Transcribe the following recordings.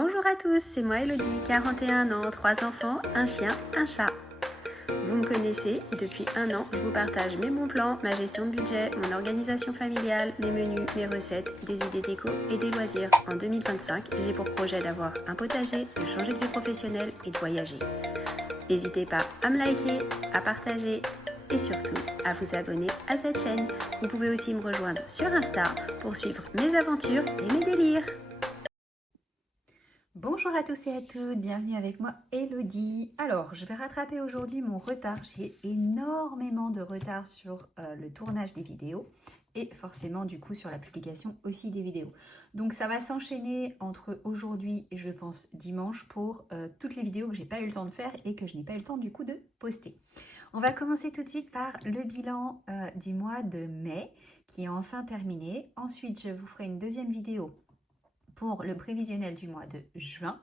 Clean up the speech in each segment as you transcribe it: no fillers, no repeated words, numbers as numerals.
Bonjour à tous, c'est moi Elodie, 41 ans, 3 enfants, un chien, un chat. Vous me connaissez, depuis 1 an, je vous partage mes bons plans, ma gestion de budget, mon organisation familiale, mes menus, mes recettes, des idées déco et des loisirs. En 2025, j'ai pour projet d'avoir un potager, de changer de vie professionnelle et de voyager. N'hésitez pas à me liker, à partager et surtout à vous abonner à cette chaîne. Vous pouvez aussi me rejoindre sur Insta pour suivre mes aventures et mes délires. Bonjour à tous et à toutes, bienvenue avec moi Elodie. Alors, je vais rattraper aujourd'hui mon retard. J'ai énormément de retard sur le tournage des vidéos et forcément du coup sur la publication aussi des vidéos. Donc ça va s'enchaîner entre aujourd'hui et je pense dimanche pour toutes les vidéos que j'ai pas eu le temps de faire et que je n'ai pas eu le temps du coup de poster. On va commencer tout de suite par le bilan du mois de mai qui est enfin terminé. Ensuite, je vous ferai une deuxième vidéo pour le prévisionnel du mois de juin.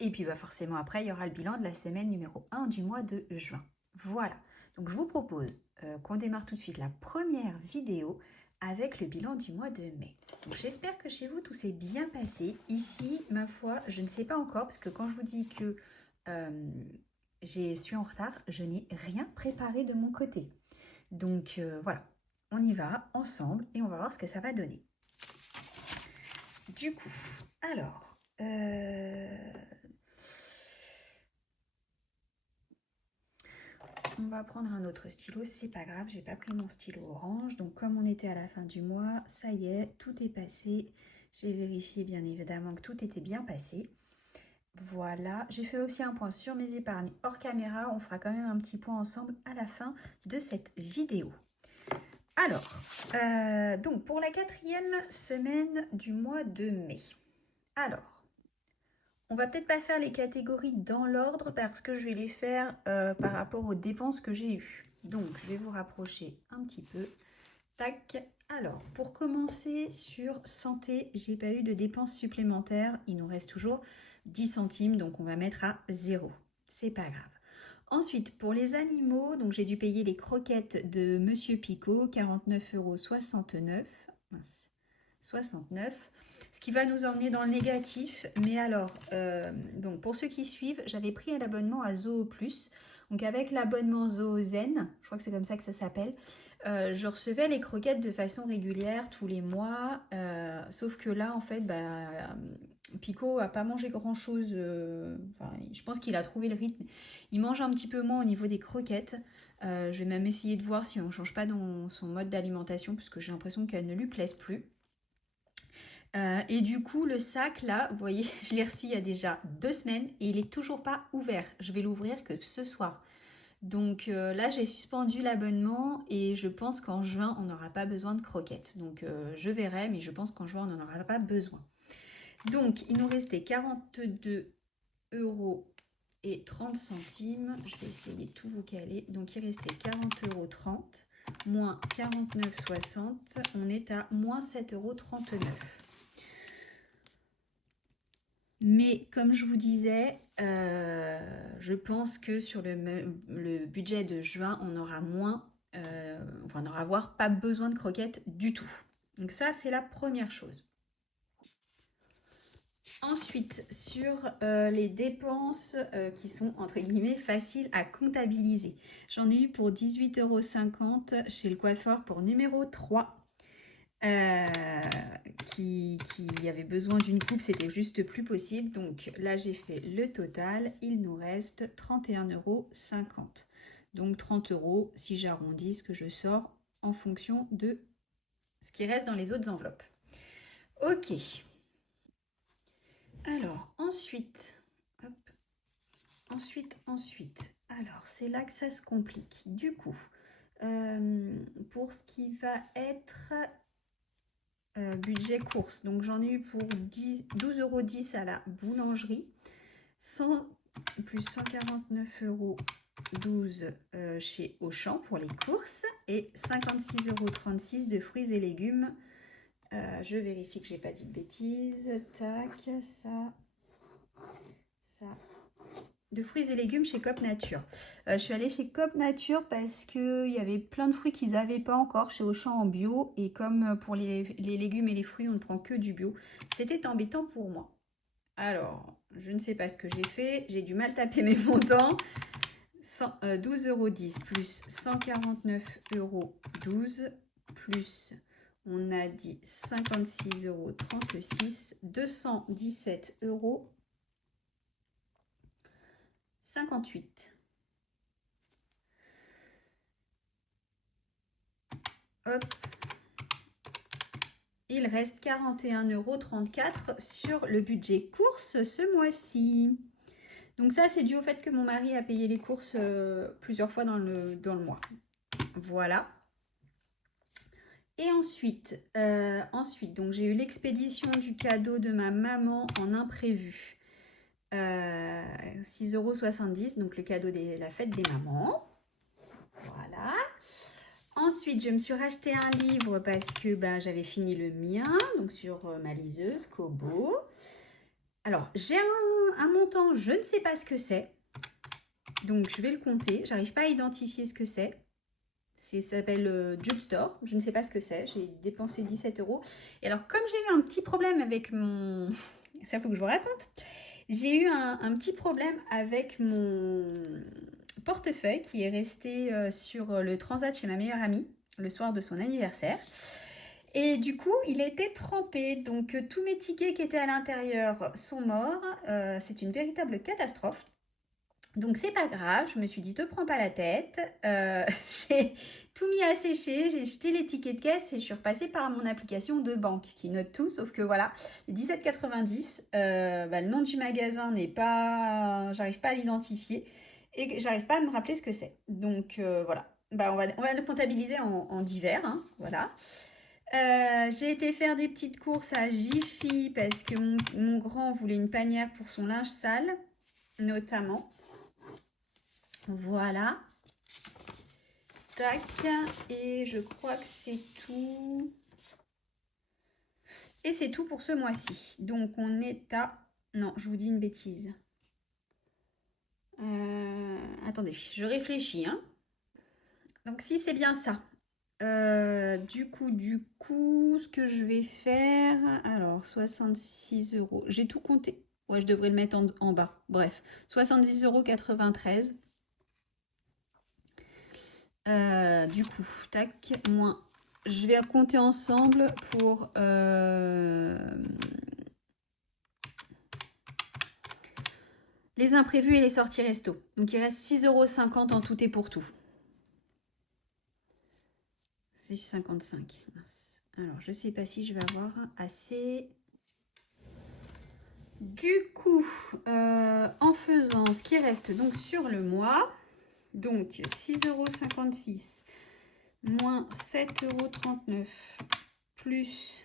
Et puis forcément après, il y aura le bilan de la semaine numéro 1 du mois de juin. Voilà, donc je vous propose qu'on démarre tout de suite la première vidéo avec le bilan du mois de mai. J'espère que chez vous tout s'est bien passé. Ici, ma foi, je ne sais pas encore parce que quand je vous dis que je suis en retard, je n'ai rien préparé de mon côté. Donc voilà, on y va ensemble et on va voir ce que ça va donner. Du coup, alors, on va prendre un autre stylo, c'est pas grave, j'ai pas pris mon stylo orange. Donc comme on était à la fin du mois, ça y est, tout est passé. J'ai vérifié bien évidemment que tout était bien passé. Voilà, j'ai fait aussi un point sur mes épargnes hors caméra. On fera quand même un petit point ensemble à la fin de cette vidéo. Alors, donc pour la 4e semaine du mois de mai. Alors, on va peut-être pas faire les catégories dans l'ordre parce que je vais les faire par rapport aux dépenses que j'ai eues. Donc, je vais vous rapprocher un petit peu. Tac. Alors, pour commencer sur santé, j'ai pas eu de dépenses supplémentaires. Il nous reste toujours 10 centimes, donc on va mettre à 0. C'est pas grave. Ensuite, pour les animaux, donc j'ai dû payer les croquettes de Monsieur Picot, 49,69 €. Mince, 69. Ce qui va nous emmener dans le négatif. Mais alors, donc pour ceux qui suivent, j'avais pris un abonnement à Zoo Plus. Donc avec l'abonnement Zoo Zen, je crois que c'est comme ça que ça s'appelle, je recevais les croquettes de façon régulière tous les mois. Sauf que là, en fait, Pico a pas mangé grand chose. Je pense qu'il a trouvé le rythme. Il mange un petit peu moins au niveau des croquettes. Je vais même essayer de voir si on ne change pas dans son mode d'alimentation parce que j'ai l'impression qu'elle ne lui plaise plus. Et du coup, le sac, là, vous voyez, je l'ai reçu il y a déjà 2 semaines et il n'est toujours pas ouvert. Je vais l'ouvrir que ce soir. Donc là, j'ai suspendu l'abonnement et je pense qu'en juin, on n'aura pas besoin de croquettes. Donc je verrai, mais je pense qu'en juin, on n'en aura pas besoin. Donc, il nous restait 42,30 €. Je vais essayer de tout vous caler. Donc, il restait 40,30 € moins 49,60 €. On est à moins 7,39 €. Mais comme je vous disais, je pense que sur le budget de juin, on aura on aura voire pas besoin de croquettes du tout. Donc ça, c'est la première chose. Ensuite, sur les dépenses qui sont entre guillemets faciles à comptabiliser. J'en ai eu pour 18,50 € chez le coiffeur pour numéro 3. Qui avait besoin d'une coupe, c'était juste plus possible. Donc là, j'ai fait le total. Il nous reste 31,50 €. Donc 30 € si j'arrondis ce que je sors en fonction de ce qui reste dans les autres enveloppes. Ok. Alors, ensuite. Alors, c'est là que ça se complique. Du coup, pour ce qui va être budget course, donc j'en ai eu pour 12,10 € à la boulangerie, plus 149,12 € chez Auchan pour les courses et 56,36 € de fruits et légumes. Je vérifie que j'ai pas dit de bêtises. Tac, ça. De fruits et légumes chez Coop Nature. Je suis allée chez Coop Nature parce qu'il y avait plein de fruits qu'ils n'avaient pas encore chez Auchan en bio. Et comme pour les légumes et les fruits, on ne prend que du bio, c'était embêtant pour moi. Alors, je ne sais pas ce que j'ai fait. J'ai du mal taper mes montants. 12,10 € plus 149,12 € plus, on a dit 56,36 €, 217,58 €. Hop. Il reste 41,34 € sur le budget courses ce mois-ci. Donc ça, c'est dû au fait que mon mari a payé les courses plusieurs fois dans le mois. Voilà. Et ensuite, donc j'ai eu l'expédition du cadeau de ma maman en imprévu. 6,70 €, donc le cadeau de la fête des mamans. Voilà. Ensuite, je me suis racheté un livre parce que j'avais fini le mien, donc sur ma liseuse Kobo. Alors, j'ai un montant, je ne sais pas ce que c'est. Donc, je vais le compter. J'arrive pas à identifier ce que c'est. Ça s'appelle Jude Store. Je ne sais pas ce que c'est. J'ai dépensé 17 €. Et alors, comme j'ai eu un petit problème avec mon... Ça, faut que je vous raconte. J'ai eu un petit problème avec mon portefeuille qui est resté sur le transat chez ma meilleure amie le soir de son anniversaire. Et du coup, il a été trempé. Donc, tous mes tickets qui étaient à l'intérieur sont morts. C'est une véritable catastrophe. Donc, c'est pas grave. Je me suis dit, te prends pas la tête. J'ai tout mis à sécher. J'ai jeté les tickets de caisse et je suis repassée par mon application de banque qui note tout. Sauf que voilà, les 17,90, le nom du magasin n'est pas... J'arrive pas à l'identifier et j'arrive pas à me rappeler ce que c'est. Donc, voilà. On va le comptabiliser en divers. Hein, voilà. J'ai été faire des petites courses à Jiffy parce que mon grand voulait une panière pour son linge sale, notamment. Voilà. Tac. Et je crois que c'est tout. Et c'est tout pour ce mois-ci. Donc, on est à... Non, je vous dis une bêtise. Attendez, je réfléchis. Hein. Donc, si c'est bien ça. Du coup, ce que je vais faire... Alors, 66 €. J'ai tout compté. Ouais, je devrais le mettre en bas. Bref, 70,93 €. Du coup, tac, moins. Je vais compter ensemble pour... les imprévus et les sorties resto. Donc, il reste 6,50 € en tout et pour tout. 6,55 €. Alors, je ne sais pas si je vais avoir assez... Du coup, en faisant ce qui reste donc sur le mois, donc 6,56 € moins 7,39 € plus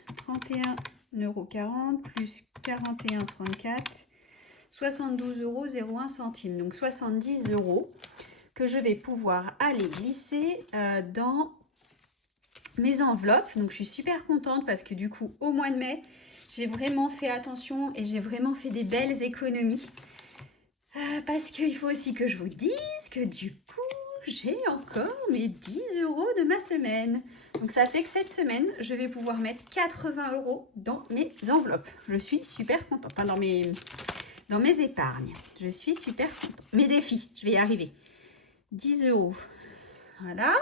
31,40 € plus 41,34 €, 72,01 €. Donc 70 € que je vais pouvoir aller glisser dans mes enveloppes. Donc je suis super contente parce que du coup, au mois de mai, j'ai vraiment fait attention et j'ai vraiment fait des belles économies. Parce qu'il faut aussi que je vous dise que du coup, j'ai encore mes 10 € de ma semaine. Donc ça fait que cette semaine, je vais pouvoir mettre 80 € dans mes enveloppes. Je suis super contente. Enfin, dans mes épargnes. Je suis super contente. Mes défis, je vais y arriver. 10 €. Voilà.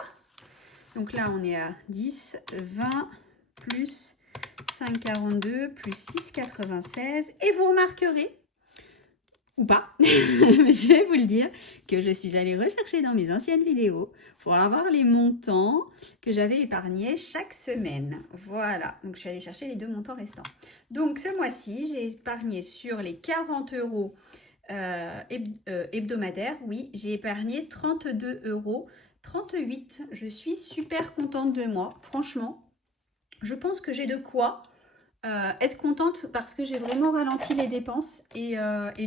Donc là, on est à 10, 20, plus 5,42, plus 6,96. Et vous remarquerez, ou pas, je vais vous le dire, que je suis allée rechercher dans mes anciennes vidéos pour avoir les montants que j'avais épargnés chaque semaine. Voilà, donc je suis allée chercher les 2 montants restants. Donc ce mois-ci, j'ai épargné sur les 40 € hebdomadaires, oui, j'ai épargné 32,38 €. Je suis super contente de moi, franchement. Je pense que j'ai de quoi être contente parce que j'ai vraiment ralenti les dépenses et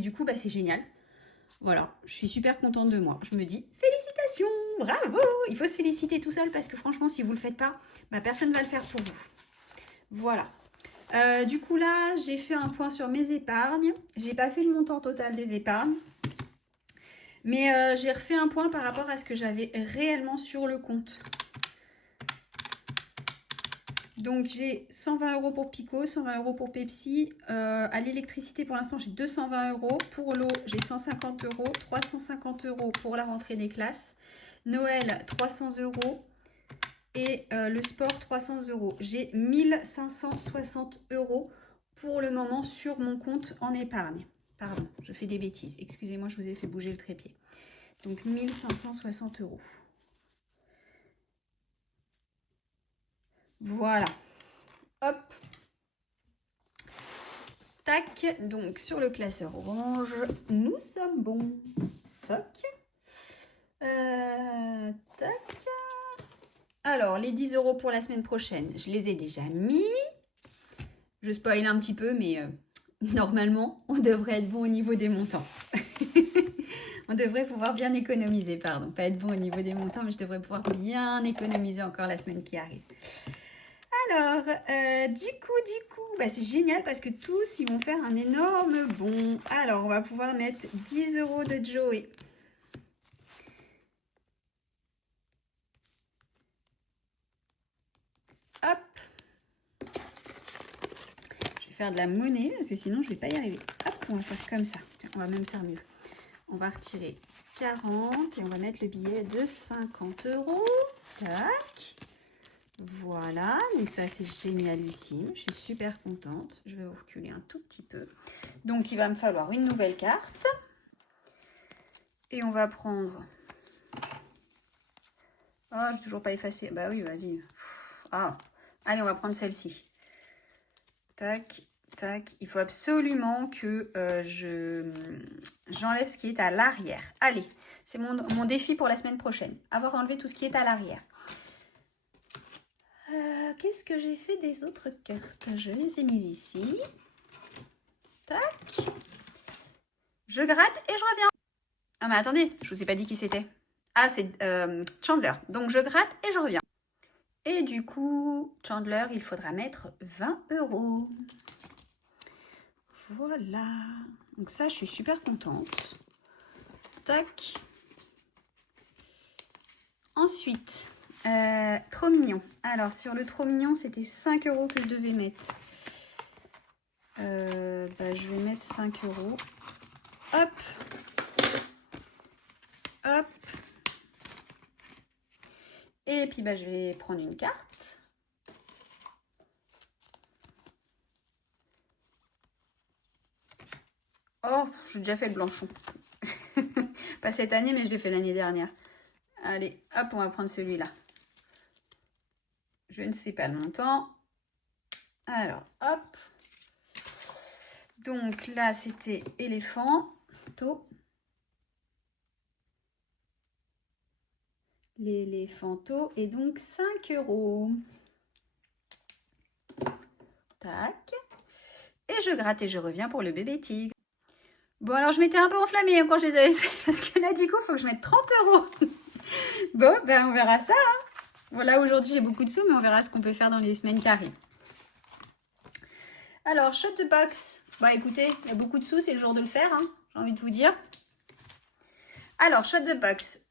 du coup, c'est génial. Voilà, je suis super contente de moi. Je me dis, félicitations, bravo. Il faut se féliciter tout seul parce que franchement, si vous ne le faites pas, personne ne va le faire pour vous. Voilà. Du coup, là, j'ai fait un point sur mes épargnes. J'ai pas fait le montant total des épargnes. Mais j'ai refait un point par rapport à ce que j'avais réellement sur le compte. Donc j'ai 120 € pour Pico, 120 € pour Pepsi. À l'électricité pour l'instant j'ai 220 €. Pour l'eau j'ai 150 €, 350 € pour la rentrée des classes. Noël 300 € et le sport 300 €. J'ai 1560 € pour le moment sur mon compte en épargne. Pardon, je fais des bêtises. Excusez-moi, je vous ai fait bouger le trépied. Donc 1560 €. Voilà. Hop. Tac. Donc sur le classeur orange, nous sommes bons. Tac. Tac. Alors, les 10 € pour la semaine prochaine, je les ai déjà mis. Je spoil un petit peu, mais normalement, on devrait être bon au niveau des montants. On devrait pouvoir bien économiser, pardon. Pas être bon au niveau des montants, mais je devrais pouvoir bien économiser encore la semaine qui arrive. Alors, du coup, bah, c'est génial parce que tous, ils vont faire un énorme bond. Alors, on va pouvoir mettre 10 € de Joey. Hop. Je vais faire de la monnaie parce que sinon, je ne vais pas y arriver. Hop, on va faire comme ça. Tiens, on va même faire mieux. On va retirer 40 et on va mettre le billet de 50 €. Tac. Voilà, donc ça c'est génialissime, je suis super contente. Je vais vous reculer un tout petit peu. Donc il va me falloir une nouvelle carte. Et on va prendre... Ah, j'ai toujours pas effacé. Bah oui, vas-y. Ah, allez, on va prendre celle-ci. Tac, tac. Il faut absolument que j'enlève ce qui est à l'arrière. Allez, c'est mon défi pour la semaine prochaine. Avoir enlevé tout ce qui est à l'arrière. Qu'est-ce que j'ai fait des autres cartes? Je les ai mises ici. Tac. Je gratte et je reviens. Ah mais attendez, je vous ai pas dit qui c'était. Ah, c'est Chandler. Donc je gratte et je reviens. Et du coup, Chandler, il faudra mettre 20 €. Voilà. Donc ça, je suis super contente. Tac. Ensuite, trop mignon. Alors, sur le trop mignon, c'était 5 € que je devais mettre. Bah, je vais mettre 5 €. Hop. Hop. Et puis, bah, je vais prendre une carte. Oh, j'ai déjà fait le blanchon. Pas cette année, mais je l'ai fait l'année dernière. Allez, hop, on va prendre celui-là. Je ne sais pas le montant. Alors, hop. Donc là, c'était éléphant, taupe. L'éléphanto et donc 5 €. Tac. Et je gratte et je reviens pour le bébé tigre. Bon, alors je m'étais un peu enflammée quand je les avais fait parce que là, du coup, il faut que je mette 30 €. Bon, ben on verra ça. Hein. Voilà, aujourd'hui, j'ai beaucoup de sous, mais on verra ce qu'on peut faire dans les semaines qui arrivent. Alors, shot the box. Bah écoutez, il y a beaucoup de sous, c'est le jour de le faire, hein, j'ai envie de vous dire. Alors, shot the box.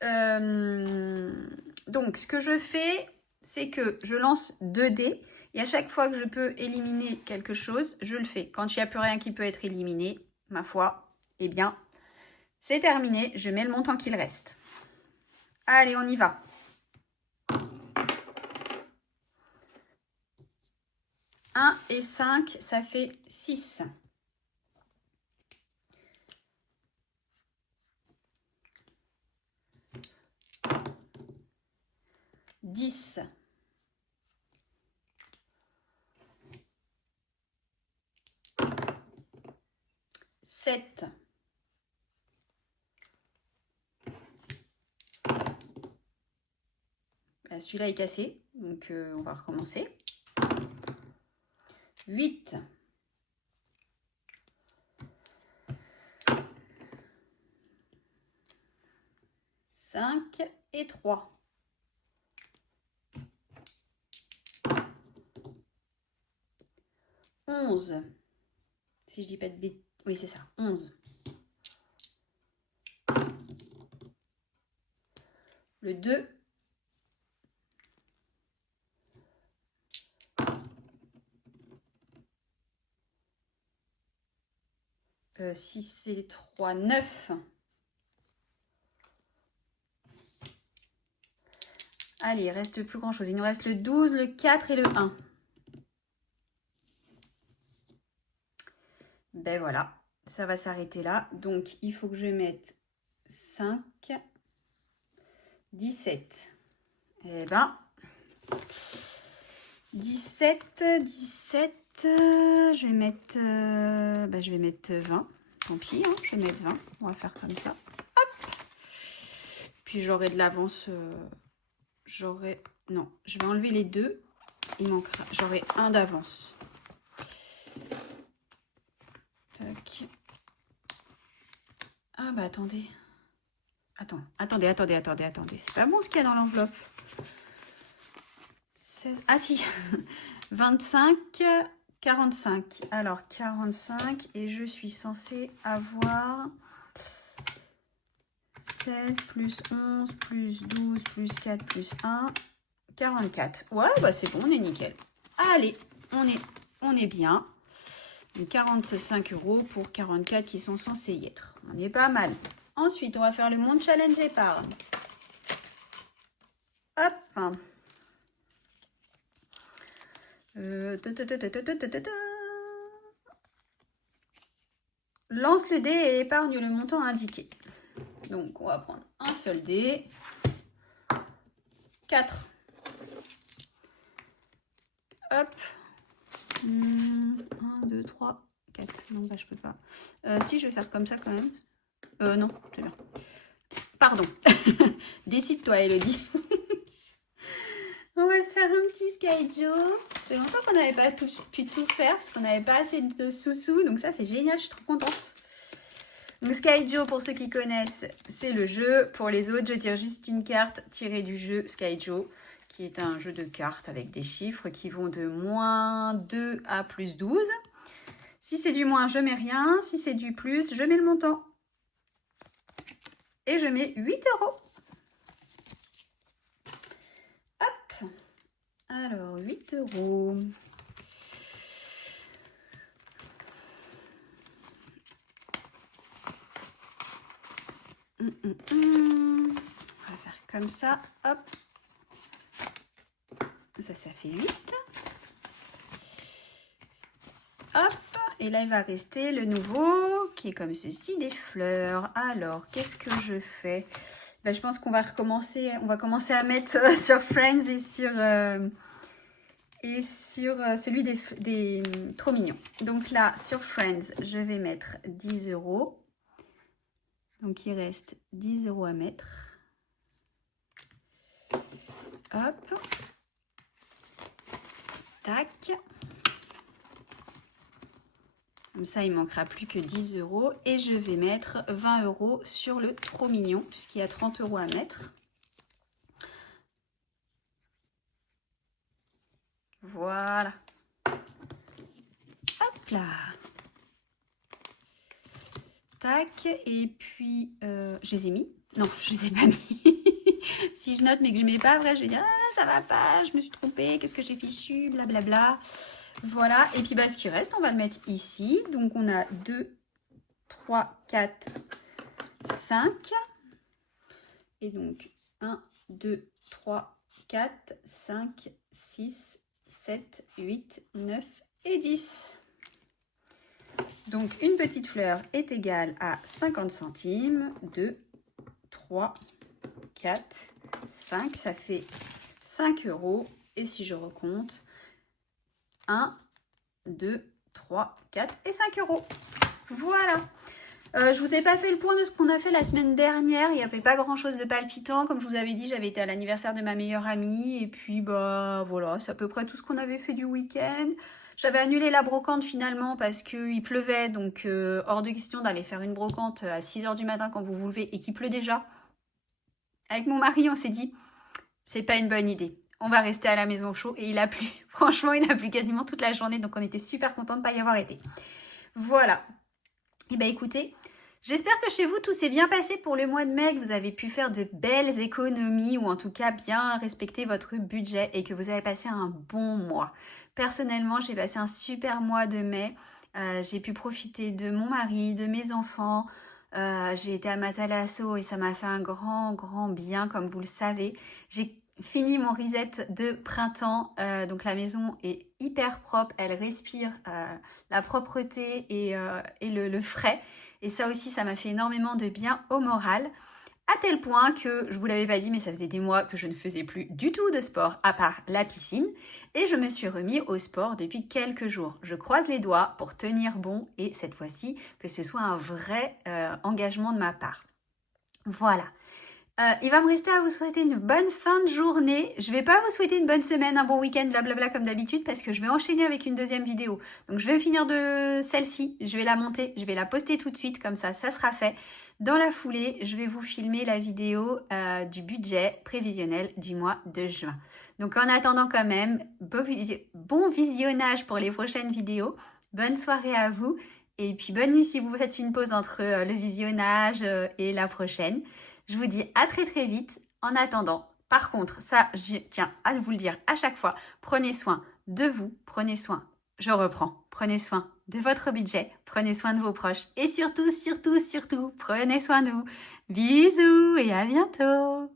Donc, ce que je fais, c'est que je lance 2 dés. Et à chaque fois que je peux éliminer quelque chose, je le fais. Quand il n'y a plus rien qui peut être éliminé, ma foi, eh bien, c'est terminé. Je mets le montant qu'il reste. Allez, on y va. Un et 5, ça fait 6. 10. 7. 7. Celui-là est cassé, donc on va recommencer. 8. 5 et 3. 11. Si je dis pas de bêtises. Oui, c'est ça. 11. Le 2. 6 c'est 3, 9. Allez, il reste plus grand chose. Il nous reste le 12, le 4 et le 1. Ben voilà, ça va s'arrêter là. Donc, il faut que je mette 5, 17. Eh ben, 17, je vais mettre 20. Tant pis, hein, je vais mettre 20. On va faire comme ça. Hop. Puis j'aurai de l'avance. Non, je vais enlever les deux. Il manquera. J'aurai un d'avance. Tac. Ah bah attendez. Attendez. C'est pas bon ce qu'il y a dans l'enveloppe. 16... Ah si. 25, 45. Alors 45 et je suis censée avoir 16 plus 11 plus 12 plus 4 plus 1, 44. Ouais, bah c'est bon, on est nickel. Allez, on est bien. 45 € pour 44 qui sont censés y être. On est pas mal. Ensuite, on va faire le Monde Challenge épargne. Hop. Lance le dé et épargne le montant indiqué. Donc, on va prendre un seul dé. 4. Hop. 1, 2, 3, 4. Non, bah, je peux pas. Si, je vais faire comme ça quand même. Non, c'est bien. Pardon. Décide-toi, Elodie. On va se faire un petit Skyjo. Ça fait longtemps qu'on n'avait pas pu tout faire parce qu'on n'avait pas assez de sous-sous. Donc ça, c'est génial, je suis trop contente. Donc Skyjo, pour ceux qui connaissent, c'est le jeu. Pour les autres, je tire juste une carte tirée du jeu Skyjo, qui est un jeu de cartes avec des chiffres qui vont de moins 2 à plus 12. Si c'est du moins, je mets rien. Si c'est du plus, je mets le montant. Et je mets 8 €. Hop. Alors, 8 €. On va faire comme ça. Hop. Ça fait 8. Hop. Et là, il va rester le nouveau qui est comme ceci, des fleurs. Alors, qu'est-ce que je fais? Ben, je pense qu'on va recommencer. On va commencer à mettre sur Friends et sur celui des trop mignons. Donc là, sur Friends, je vais mettre 10 €. Donc, il reste 10 € à mettre. Hop. Tac. Comme ça, il ne manquera plus que 10 €. Et je vais mettre 20 € sur le trop mignon, puisqu'il y a 30 € à mettre. Voilà. Hop là. Tac. Et puis, je les ai mis. Non, je les ai pas mis. Si je note mais que je ne mets pas, après, je vais dire, ah, ça va pas, je me suis trompée, qu'est-ce que j'ai fichu, blablabla. Voilà, et puis bah, ce qui reste, on va le mettre ici. Donc, on a 2, 3, 4, 5. Et donc, 1, 2, 3, 4, 5, 6, 7, 8, 9 et 10. Donc, une petite fleur est égale à 50 centimes. 2, 3, 4, 5. Ça fait 5 €. Et si je recompte, 1, 2, 3, 4 et 5 €. Voilà. Je vous ai pas fait le point de ce qu'on a fait la semaine dernière. Il n'y avait pas grand chose de palpitant. Comme je vous avais dit, j'avais été à l'anniversaire de ma meilleure amie. Et puis, bah voilà, c'est à peu près tout ce qu'on avait fait du week-end. J'avais annulé la brocante finalement parce qu'il pleuvait. Donc, hors de question d'aller faire une brocante à 6 h du matin quand vous vous levez et qu'il pleut déjà. Avec mon mari, on s'est dit, c'est pas une bonne idée. On va rester à la maison au chaud. Et il a plu. Franchement, il a plu quasiment toute la journée. Donc, on était super contents de ne pas y avoir été. Voilà. Et bien écoutez, j'espère que chez vous tout s'est bien passé pour le mois de mai, que vous avez pu faire de belles économies ou en tout cas bien respecter votre budget et que vous avez passé un bon mois. Personnellement, j'ai passé un super mois de mai. J'ai pu profiter de mon mari, de mes enfants. J'ai été à Matalasso et ça m'a fait un grand bien, comme vous le savez. J'ai fini mon reset de printemps. Donc la maison est hyper propre. Elle respire la propreté et le frais. Et ça aussi, ça m'a fait énormément de bien au moral. À tel point que, je vous l'avais pas dit, mais ça faisait des mois que je ne faisais plus du tout de sport à part la piscine. Et je me suis remis au sport depuis quelques jours. Je croise les doigts pour tenir bon et cette fois-ci, que ce soit un vrai engagement de ma part. Voilà. Il va me rester à vous souhaiter une bonne fin de journée. Je vais pas vous souhaiter une bonne semaine, un bon week-end, blablabla comme d'habitude parce que je vais enchaîner avec une deuxième vidéo. Donc je vais finir de celle-ci, je vais la monter, je vais la poster tout de suite comme ça sera fait. Dans la foulée, je vais vous filmer la vidéo du budget prévisionnel du mois de juin. Donc en attendant quand même, bon visionnage pour les prochaines vidéos. Bonne soirée à vous et puis bonne nuit si vous faites une pause entre le visionnage et la prochaine. Je vous dis à très vite. En attendant, par contre, ça, je tiens à vous le dire à chaque fois, prenez soin de vous, prenez soin, je reprends, prenez soin de votre budget, prenez soin de vos proches et surtout, prenez soin de vous. Bisous et à bientôt.